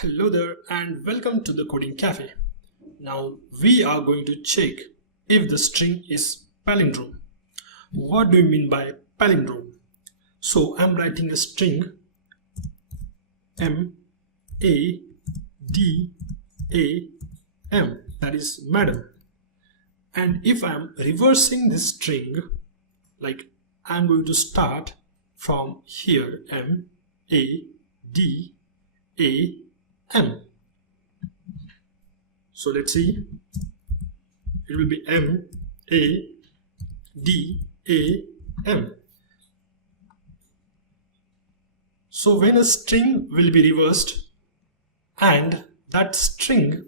Hello there and welcome to the Coding Cafe. Now we are going to check if the string is palindrome. What do you mean by palindrome? So I'm writing a string M-A-D-A-M, that is madam. And if I'm reversing this string, like I'm going to start from here M-A-D-A-M. So let's see, it will be M-A-D-A-M. So when a string will be reversed and that string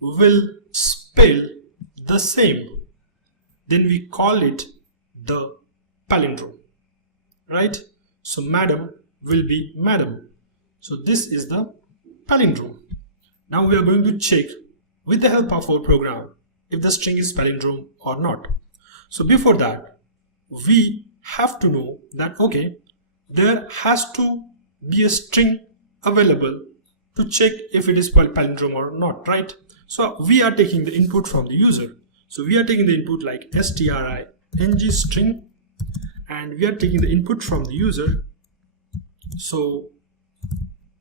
will spell the same, then we call it the palindrome, right? So madam will be madam. So this is the palindrome. Now we are going to check with the help of our program if the string is palindrome or not. So before that, we have to know that okay, there has to be a string available to check if it is palindrome or not, right? So we are taking the input from the user. So we are taking the input like string string, and we are taking the input from the user. So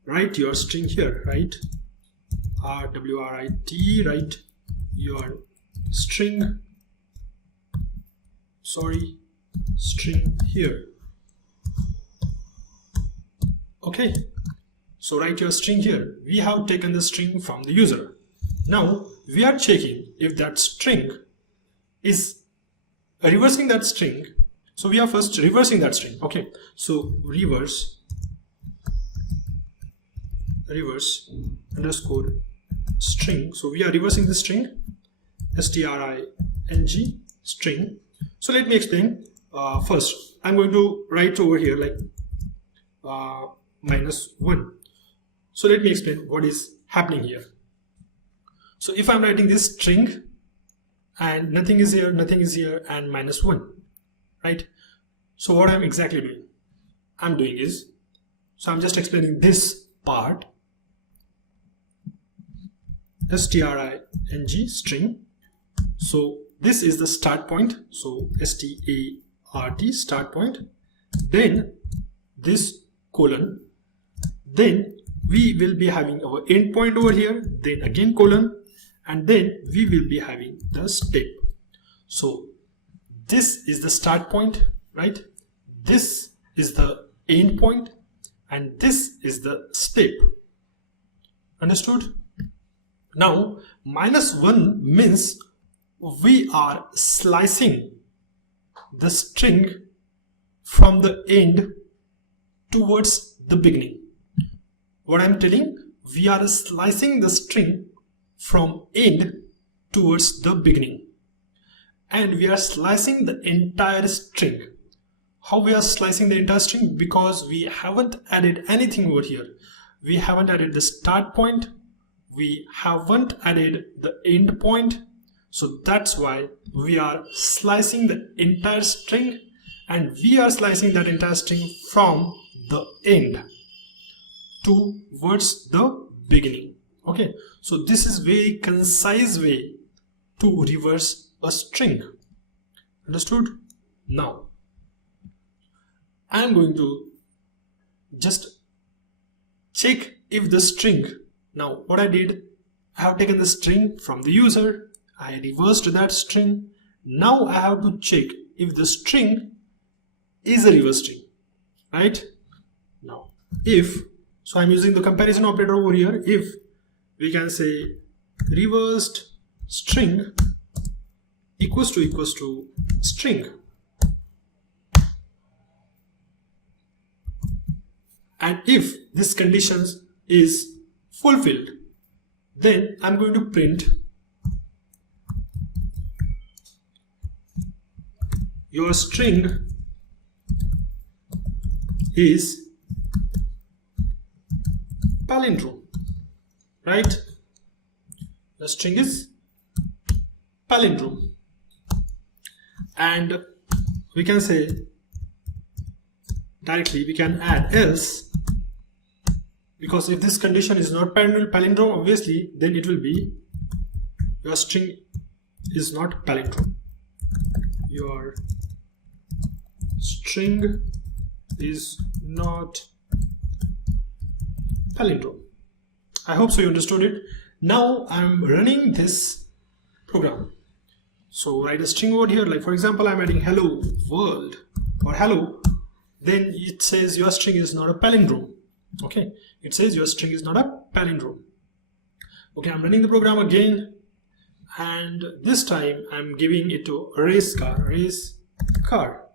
write your string here, right? RWRIT, write your string here. Okay, so write your string here. We have taken the string from the user. Now we are checking if that string is reversing that string. So we are first reversing that string. Okay, so reverse underscore string. So we are reversing the string string string. So let me explain. First I'm going to write over here like -1. So let me explain what is happening here. So if I'm writing this string and nothing is here and -1, right? So what I'm exactly doing, I'm just explaining this part, string string. So this is the start point, so start point, then this colon, then we will be having our end point over here, then again colon, and then we will be having the step. So this is the start point, right? This is the end point, and this is the step. Understood? Now -1 means we are slicing the string from the end towards the beginning. What I'm telling, we are slicing the string from end towards the beginning, and we are slicing the entire string. How we are slicing the entire string? Because we haven't added anything over here. We haven't added the start point, we haven't added the end point. So that's why we are slicing the entire string, and we are slicing that entire string from the end towards the beginning. Okay, so this is very concise way to reverse a string. Understood? Now I'm going to just check if the string, now what I did, I have taken the string from the user, I reversed that string. Now I have to check if the string is a reverse string, right? Now if, so I'm using the comparison operator over here. If we can say reversed string equals to string, and if this condition is fulfilled, then I'm going to print your string is palindrome, right? The string is palindrome, and we can say directly, we can add else because if this condition is not palindrome, obviously then it will be your string is not palindrome. Your string is not palindrome. I hope so you understood it. Now I'm running this program. So write a string over here, like for example I'm adding hello world or hello, then it says your string is not a palindrome. Okay, it says your string is not a palindrome. Okay, I'm running the program again, and this time I'm giving it to race car,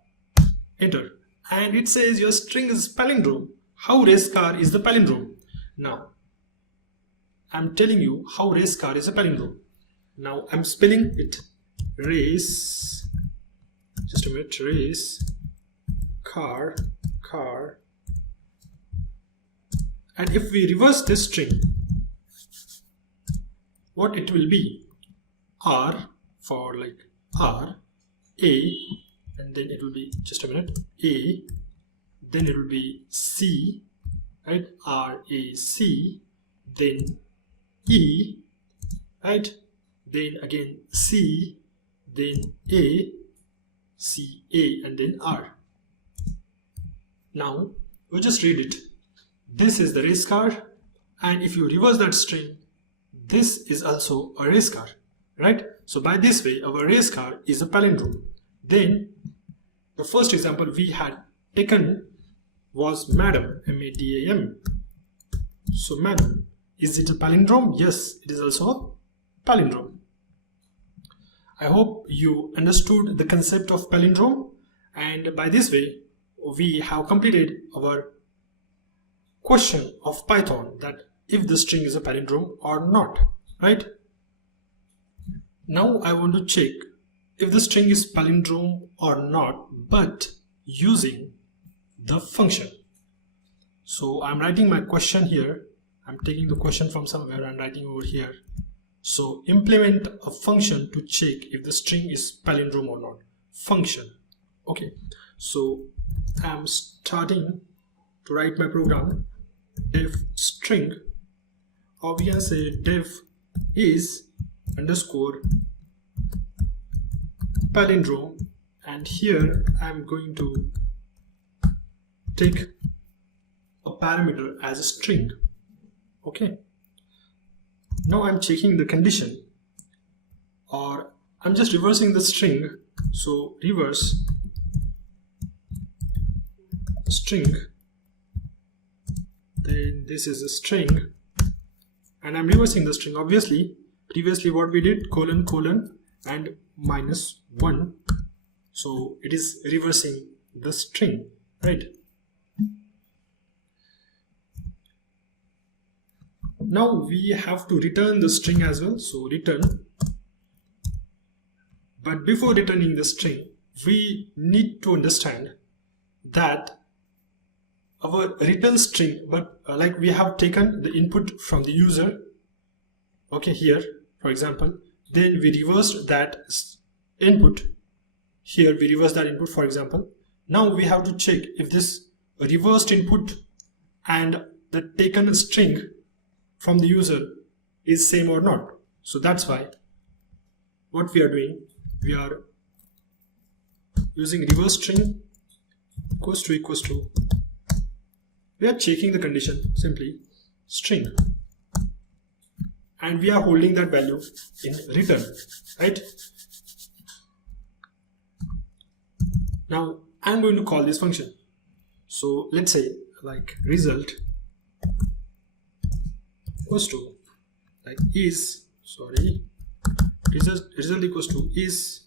enter, and it says your string is palindrome. How race car is the palindrome? Now I'm telling you how race car is a palindrome. Now I'm spelling it race, just a minute, race car, and if we reverse this string, what it will be? R for like R, A, and then it will be, just a minute, A, then it will be C, right? R, A, C, then E, right? Then again C, then A, C, A, and then R. Now we just read it. This is the race car, and if you reverse that string, this is also a race car, right? So by this way, our race car is a palindrome. Then the first example we had taken was madam, M-A-D-A-M. So madam, is it a palindrome? Yes, it is also a palindrome. I hope you understood the concept of palindrome, and by this way we have completed our question of Python, that if the string is a palindrome or not, right? Now I want to check if the string is palindrome or not, but using the function. So I'm writing my question here. I'm taking the question from somewhere and writing over here. So implement a function to check if the string is palindrome or not. Function. Okay, so I'm starting to write my program. Def string, or we can say def is underscore palindrome, and here I'm going to take a parameter as a string. Okay, now I'm checking the condition, or I'm just reversing the string. So reverse string, then this is a string, and I'm reversing the string. Obviously previously what we did, colon and -1, so it is reversing the string, right? Now we have to return the string as well, so return. But before returning the string, we need to understand that our return string, but like we have taken the input from the user, okay, here for example, then we reversed that input. Here we reverse that input, for example. Now we have to check if this reversed input and the taken string from the user is same or not. So that's why what we are doing, we are using reverse string equals to, we are checking the condition, simply string, and we are holding that value in return, right? Now I'm going to call this function. So let's say like result equals to like result equals to is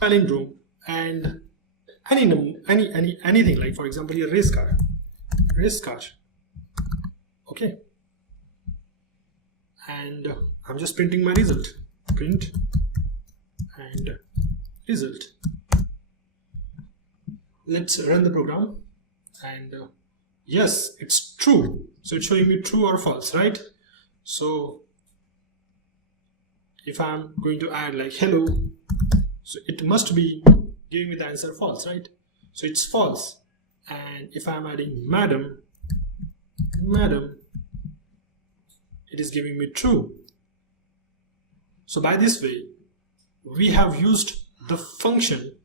palindrome, and anything, like for example here race car. Okay, and I'm just printing my result, print and result. Let's run the program, and yes, it's true. So it's showing me true or false, right? So if I'm going to add like hello, so it must be giving me the answer false, right? So it's false. And if I'm adding madam, it is giving me true. So by this way, we have used the function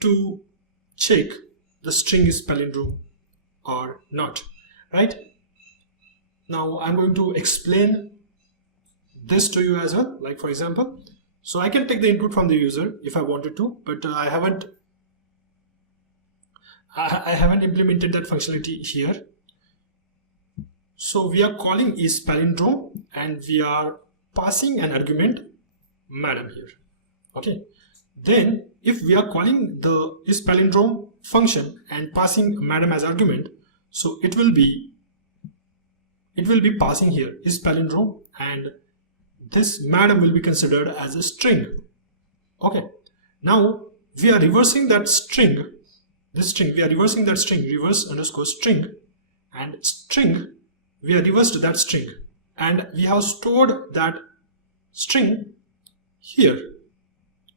to check the string is palindrome or not, right? Now I'm going to explain this to you as well. Like for example, so I can take the input from the user if I wanted to, but I haven't implemented that functionality here. So we are calling is palindrome and we are passing an argument madam here. Okay, then if we are calling the is palindrome function and passing madam as argument, so it will be passing here is palindrome, and this madam will be considered as a string. Okay, now we are reversing that string, we are reversing that string, reverse underscore string, and string, we are reversed that string, and we have stored that string here,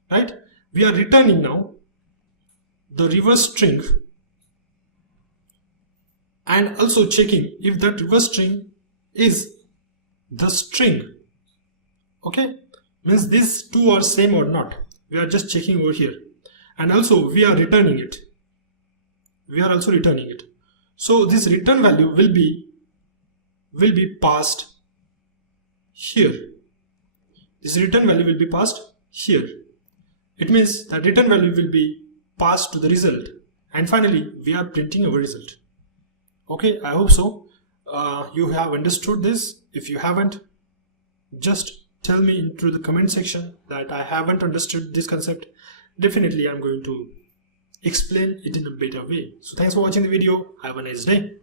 right? We are returning now the reverse string and also checking if that reverse string is the string. Okay, means these two are same or not. We are just checking over here, and also we are returning it. We are also returning it. So this return value will be passed here. This return value will be passed here. It means that return value will be passed to the result, and finally we are printing our result. Okay, I hope so. You have understood this. If you haven't, just tell me into the comment section that I haven't understood this concept. Definitely I'm going to explain it in a better way. So thanks for watching the video. Have a nice day.